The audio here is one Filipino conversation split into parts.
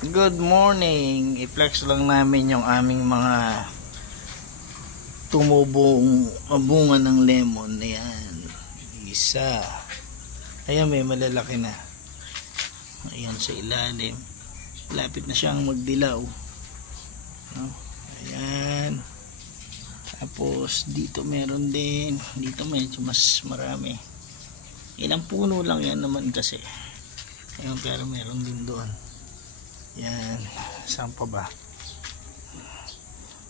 Good morning. I-flex lang namin yung aming mga tumubong bunga ng lemon. Ayan. Isa. Ayan, may malalaki na. Ayan sa ilalim. Lapit na siyang magdilaw. Ayan. Tapos dito meron din. Dito medyo mas marami. Ilang puno lang yan naman kasi. Ayan, pero meron din doon. Yan, saan pa ba?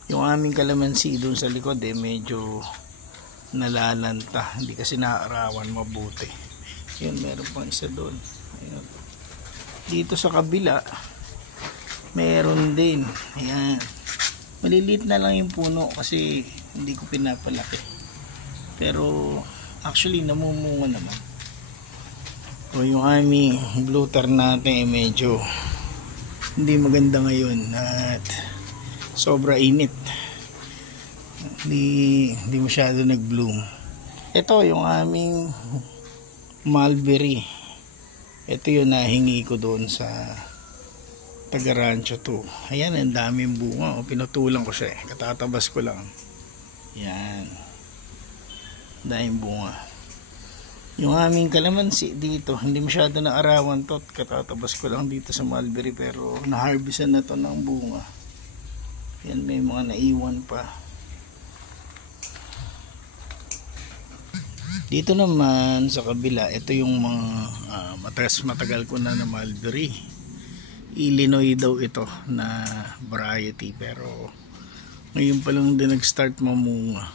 Yung aming kalamansi doon sa likod medyo nalalanta, hindi kasi naaarawan mabuti. Yun, meron pang isa doon. Ayan. Dito sa kabila meron din. Ayan, maliliit na lang yung puno kasi hindi ko pinapalaki, pero actually namumunga naman. So yung aming blue tar natin medyo hindi maganda ngayon at sobra init, hindi masyado nag bloom. Ito yung aming mulberry. Ito yung nahingi ko doon sa taga Rancho 2. Ayan, ang daming bunga. Pinutulan ko siya katatabas ko lang. Yan, daming bunga. Yung aming kalamansi dito, hindi masyado na arawan to, katatabas ko lang dito sa mulberry, pero na-harvestan na to ng bunga. Yan, may mga naiwan pa. Dito naman sa kabila, ito yung mga matagal ko na mulberry. Illinois daw ito na variety, pero ngayon pa lang din nag-start mamunga.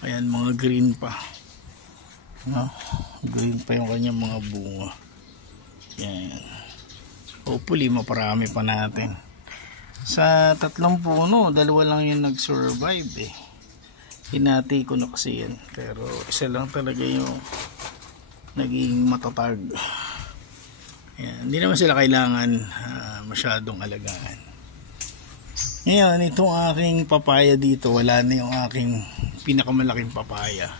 Ayan, mga green pa. Green pa yung kanyang mga bunga. Yan. Hopefully maparami pa natin. Sa 3 puno, 2 lang yung nag-survive Hinati ko na kasi yan, pero isa lang talaga yung naging matatag. Yan. Hindi naman sila kailangan masyadong alagaan. Ngayon, itong aking papaya dito, wala na yung aking pinakamalaking papaya.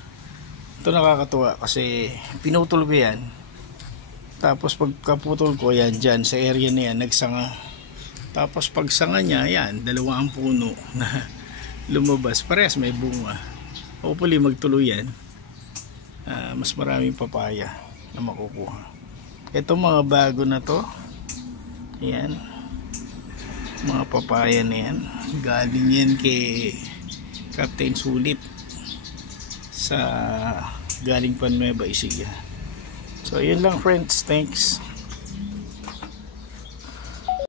Ito nakakatuwa kasi pinutol ko yan, tapos pagkaputol ko yan dyan sa area na yan nagsanga, tapos pagsanga niya yan, 2 ang puno na lumabas, parehas may bunga. Hopefully magtuloy yan, mas maraming papaya na makukuha. Ito mga bago na to, yan, mga papaya na yan, galing yan kay Captain Sulit sa galing pa Nueva Ecija. So yun lang friends, thanks.